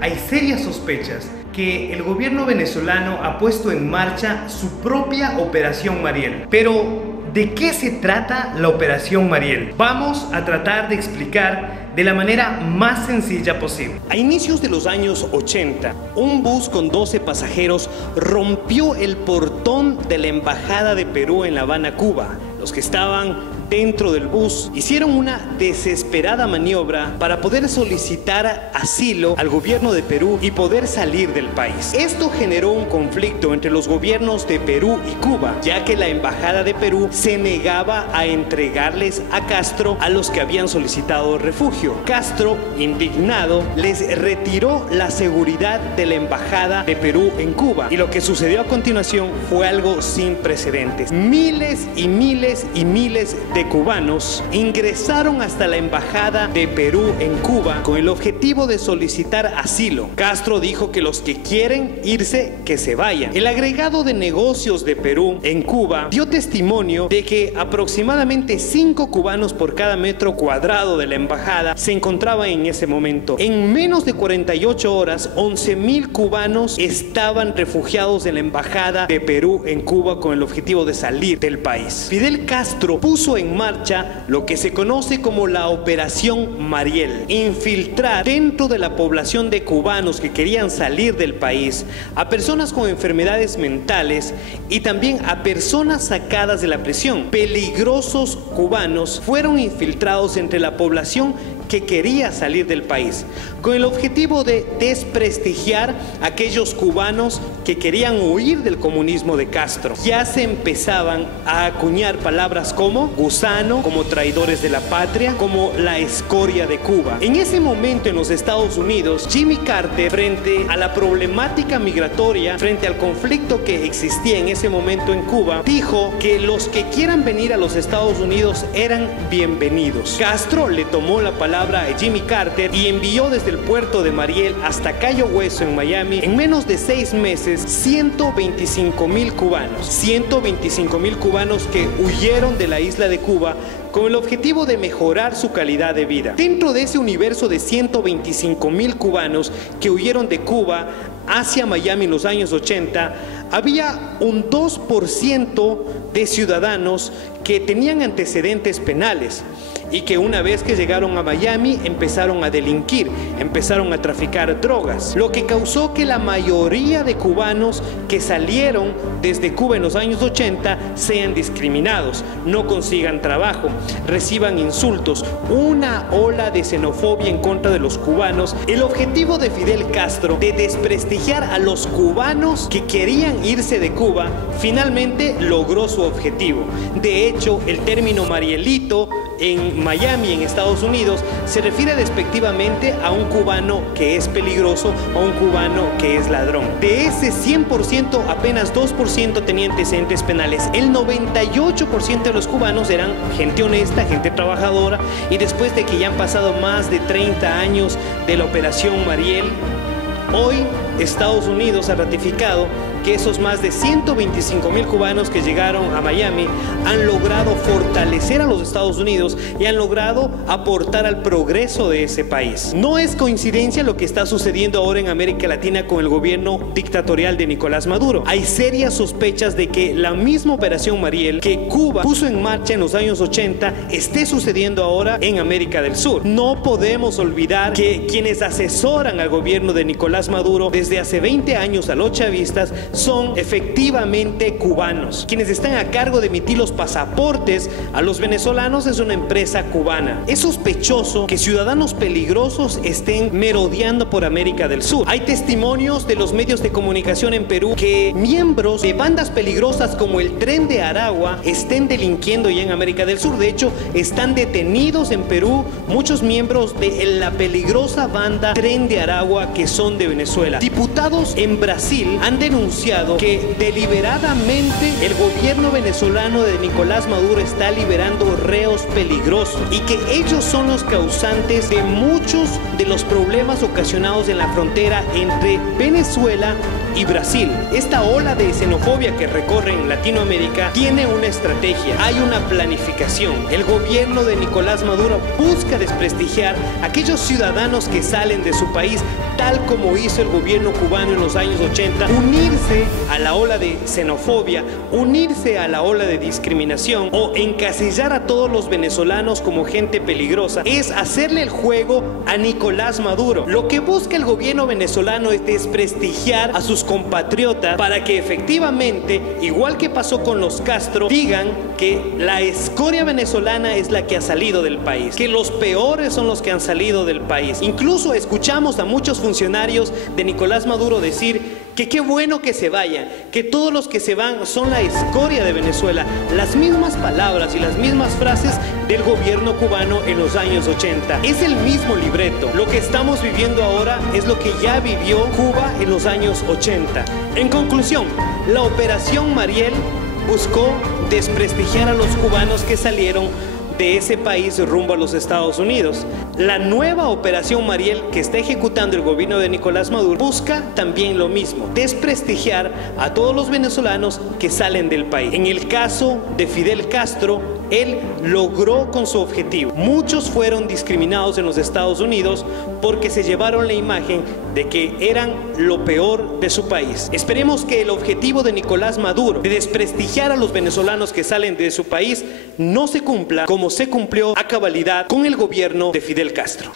hay serias sospechas que el gobierno venezolano ha puesto en marcha su propia Operación Mariel. Pero, ¿de qué se trata la Operación Mariel? Vamos a tratar de explicar de la manera más sencilla posible. A inicios de los años 80, un bus con 12 pasajeros rompió el portón de la Embajada de Perú en La Habana, Cuba. Los que estaban dentro del bus hicieron una desesperada maniobra para poder solicitar asilo al gobierno de Perú y poder salir del país. Esto generó un conflicto entre los gobiernos de Perú y Cuba, ya que la Embajada de Perú se negaba a entregarles a Castro a los que habían solicitado refugio. Castro, indignado, les retiró la seguridad de la Embajada de Perú en Cuba, y lo que sucedió a continuación fue algo sin precedentes. Miles y miles y miles de cubanos ingresaron hasta la Embajada de Perú en Cuba con el objetivo de solicitar asilo. Castro dijo que los que quieren irse, que se vayan. El agregado de negocios de Perú en Cuba dio testimonio de que aproximadamente 5 cubanos por cada metro cuadrado de la embajada se encontraban en ese momento. En menos de 48 horas, 11,000 cubanos estaban refugiados en la Embajada de Perú en Cuba con el objetivo de salir del país. Fidel Castro puso en marcha lo que se conoce como la Operación Mariel: infiltrar dentro de la población de cubanos que querían salir del país a personas con enfermedades mentales y también a personas sacadas de la prisión. Peligrosos cubanos fueron infiltrados entre la población que quería salir del país, con el objetivo de desprestigiar a aquellos cubanos que querían huir del comunismo de Castro. Ya se empezaban a acuñar palabras como gusano, como traidores de la patria, como la escoria de Cuba. En ese momento en los Estados Unidos, Jimmy Carter, frente a la problemática migratoria, frente al conflicto que existía en ese momento en Cuba, dijo que los que quieran venir a los Estados Unidos eran bienvenidos. Castro le tomó la palabra a Jimmy Carter y envió desde el puerto de Mariel hasta Cayo Hueso en Miami, en menos de 6 meses, 125,000 cubanos. 125,000 cubanos que huyeron de la isla de Cuba con el objetivo de mejorar su calidad de vida. Dentro de ese universo de 125,000 cubanos que huyeron de Cuba hacia Miami en los años 80, había un 2% de ciudadanos que tenían antecedentes penales y que una vez que llegaron a Miami empezaron a delinquir, empezaron a traficar drogas, lo que causó que la mayoría de cubanos que salieron desde Cuba en los años 80 sean discriminados, no consigan trabajo, reciban insultos, una ola de xenofobia en contra de los cubanos. El objetivo de Fidel Castro de desprestigiar a los cubanos que querían irse de Cuba finalmente logró su objetivo. De hecho, el término Marielito en Miami, en Estados Unidos, se refiere despectivamente a un cubano que es peligroso o a un cubano que es ladrón. De ese 100%, apenas 2% tenía antecedentes penales. El 98% de los cubanos eran gente honesta, gente trabajadora, y después de que ya han pasado más de 30 años de la Operación Mariel, hoy Estados Unidos ha ratificado que esos más de 125,000 cubanos que llegaron a Miami han logrado fortalecer a los Estados Unidos y han logrado aportar al progreso de ese país. No es coincidencia lo que está sucediendo ahora en América Latina con el gobierno dictatorial de Nicolás Maduro. Hay serias sospechas de que la misma Operación Mariel que Cuba puso en marcha en los años 80 esté sucediendo ahora en América del Sur. No podemos olvidar que quienes asesoran al gobierno de Nicolás Maduro desde hace 20 años a los chavistas son efectivamente cubanos. Quienes están a cargo de emitir los pasaportes a los venezolanos es una empresa cubana. Es sospechoso que ciudadanos peligrosos estén merodeando por América del Sur. Hay testimonios de los medios de comunicación en Perú que miembros de bandas peligrosas como el Tren de Aragua estén delinquiendo ya en América del Sur. De hecho, están detenidos en Perú muchos miembros de la peligrosa banda Tren de Aragua que son de Venezuela. Diputados en Brasil han denunciado denunciado que deliberadamente el gobierno venezolano de Nicolás Maduro está liberando reos peligrosos y que ellos son los causantes de muchos de los problemas ocasionados en la frontera entre Venezuela y Brasil. Esta ola de xenofobia que recorre en Latinoamérica tiene una estrategia, hay una planificación. El gobierno de Nicolás Maduro busca desprestigiar a aquellos ciudadanos que salen de su país, tal como hizo el gobierno cubano en los años 80, unirse a la ola de xenofobia, unirse a la ola de discriminación o encasillar a todos los venezolanos como gente peligrosa, es hacerle el juego a Nicolás Maduro. Lo que busca el gobierno venezolano es desprestigiar a sus compatriotas para que efectivamente, igual que pasó con los Castro, digan que la escoria venezolana es la que ha salido del país, que los peores son los que han salido del país. Incluso escuchamos a muchos funcionarios de Nicolás Maduro decir que qué bueno que se vayan, que todos los que se van son la escoria de Venezuela. Las mismas palabras y las mismas frases del gobierno cubano en los años 80. Es el mismo libreto. Lo que estamos viviendo ahora es lo que ya vivió Cuba en los años 80. En conclusión, la Operación Mariel buscó desprestigiar a los cubanos que salieron de ese país rumbo a los Estados Unidos. La nueva Operación Mariel que está ejecutando el gobierno de Nicolás Maduro busca también lo mismo, desprestigiar a todos los venezolanos que salen del país. En el caso de Fidel Castro, él logró con su objetivo. Muchos fueron discriminados en los Estados Unidos porque se llevaron la imagen de que eran lo peor de su país. Esperemos que el objetivo de Nicolás Maduro de desprestigiar a los venezolanos que salen de su país no se cumpla como se cumplió a cabalidad con el gobierno de Fidel Castro.